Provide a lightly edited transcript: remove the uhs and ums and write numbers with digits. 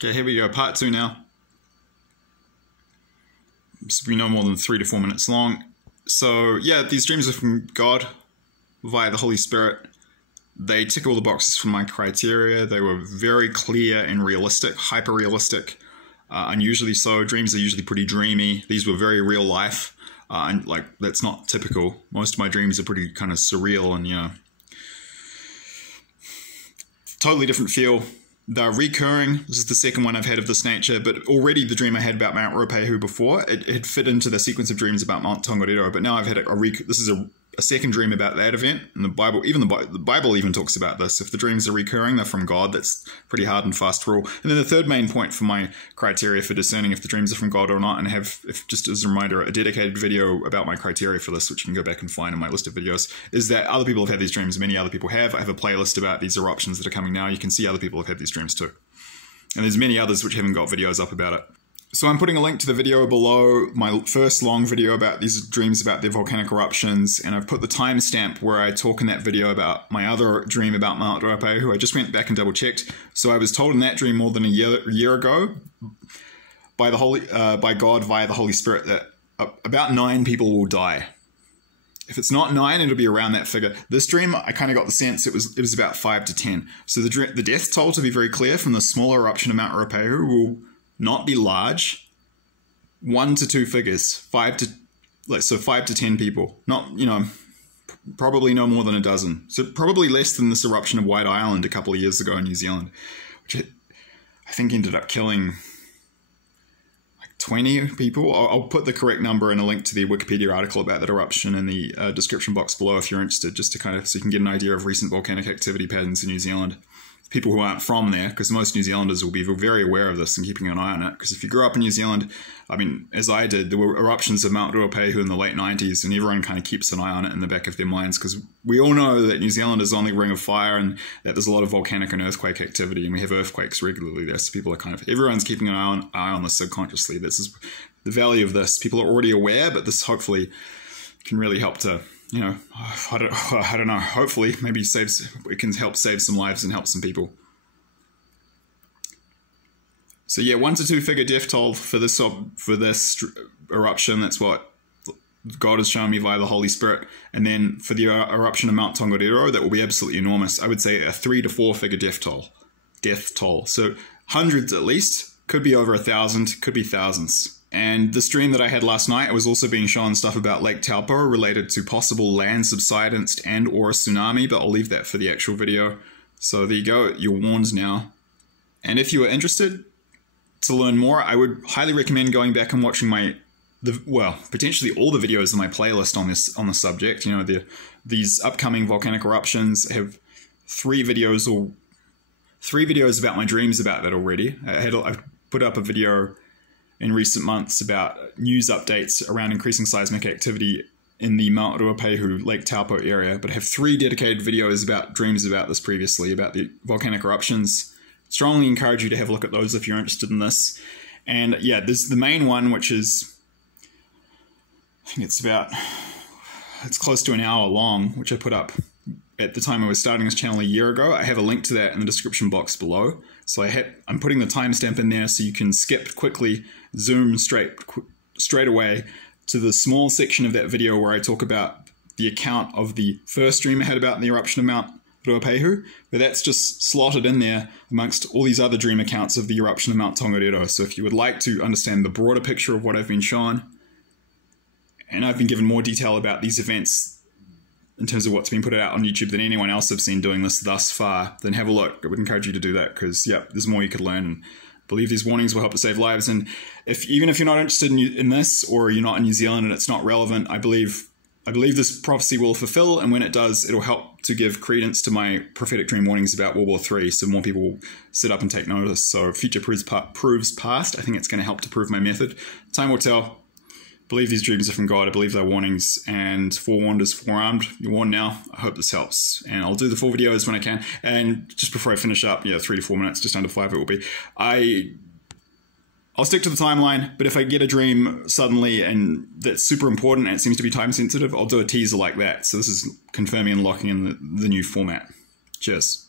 Okay, here we go, part 2 now. This will be no more than 3 to 4 minutes long. So, yeah, these dreams are from God via the Holy Spirit. They tick all the boxes for my criteria. They were very clear and realistic, hyper-realistic, unusually so. Dreams are usually pretty dreamy. These were very real life, and like that's not typical. Most of my dreams are pretty kind of surreal and, you know, totally different feel. They're recurring. This is the second one I've had of this nature, but already the dream I had about Mount Ruapehu before, it had fit into the sequence of dreams about Mount Tongariro, but now I've had this is a second dream about that event, and the Bible, even the Bible even talks about this. If the dreams are recurring, they're from God. That's pretty hard and fast rule. And then the third main point for my criteria for discerning if the dreams are from God or not, and have, if just as a reminder, a dedicated video about my criteria for this, which you can go back and find in my list of videos, is that other people have had these dreams. Many other people have. I have a playlist about these eruptions that are coming now. You can see other people have had these dreams too. And there's many others which haven't got videos up about it. So I'm putting a link to the video below, my first long video about these dreams about the volcanic eruptions, and I've put the timestamp where I talk in that video about my other dream about Mount Ruapehu. I just went back and double checked. So I was told in that dream more than a year ago by by God via the Holy Spirit that about 9 people will die. If it's not 9, it'll be around that figure. This dream, I kind of got the sense it was about 5 to 10. So the death toll, to be very clear, from the smaller eruption of Mount Ruapehu will not be large. 1 to 2 figures, 5 to 10 people. Not, you know, probably no more than a dozen. So probably less than this eruption of White Island a couple of years ago in New Zealand, which I think ended up killing like 20 people. I'll put the correct number and a link to the Wikipedia article about that eruption in the description box below if you're interested, just to kind of, so you can get an idea of recent volcanic activity patterns in New Zealand. People who aren't from there, because most New Zealanders will be very aware of this and keeping an eye on it. Because if you grew up in New Zealand, I mean, as I did, there were eruptions of Mount Ruapehu in the late 90s, and everyone kind of keeps an eye on it in the back of their minds, because we all know that New Zealand is on the ring of fire and that there's a lot of volcanic and earthquake activity, and we have earthquakes regularly there. So people are kind of, everyone's keeping an eye on this subconsciously. This is the value of this. People are already aware, but this hopefully can really help to, you know, I don't know, hopefully maybe it can help save some lives and help some people. So yeah, 1 to 2 figure death toll for this eruption. That's what God has shown me via the Holy Spirit. And then for the eruption of Mount Tongariro, that will be absolutely enormous. I would say a 3 to 4 figure death toll. So hundreds at least, could be over 1,000, could be thousands. And the stream that I had last night, I was also being shown stuff about Lake Taupo related to possible land subsidence and or a tsunami, but I'll leave that for the actual video. So there you go, you're warned now. And if you are interested to learn more, I would highly recommend going back and watching potentially all the videos in my playlist on the subject. You know, these upcoming volcanic eruptions have 3 videos about my dreams about that already. I put up a video in recent months about news updates around increasing seismic activity in the Mount Ruapehu, Lake Taupo area, but I have 3 dedicated videos about dreams about this previously, about the volcanic eruptions. Strongly encourage you to have a look at those if you're interested in this. And yeah, there's the main one, which is, I think it's close to an hour long, which I put up at the time I was starting this channel a year ago. I have a link to that in the description box below. So I'm putting the timestamp in there so you can skip quickly, zoom straight away to the small section of that video where I talk about the account of the first dream I had about the eruption of Mount Ruapehu, but that's just slotted in there amongst all these other dream accounts of the eruption of Mount Tongariro. So if you would like to understand the broader picture of what I've been shown, and I've been given more detail about these events in terms of what's been put out on YouTube than anyone else I've seen doing this thus far, then have a look. I would encourage you to do that, because yeah, there's more you could learn. And I believe these warnings will help to save lives. And even if you're not interested in this, or you're not in New Zealand and it's not relevant, I believe this prophecy will fulfill, and when it does, it'll help to give credence to my prophetic dream warnings about World War III, so more people will sit up and take notice. So future proves past. I think it's going to help to prove my method. Time will tell. I believe these dreams are from God. I believe they're warnings, and forewarned is forearmed. You're warned now. I hope this helps, and I'll do the full videos when I can. And just before I finish up, 3 to 4 minutes, just under 5 it will be. I'll stick to the timeline, but if I get a dream suddenly and that's super important and it seems to be time sensitive, I'll do a teaser like that. So this is confirming and locking in the new format. Cheers.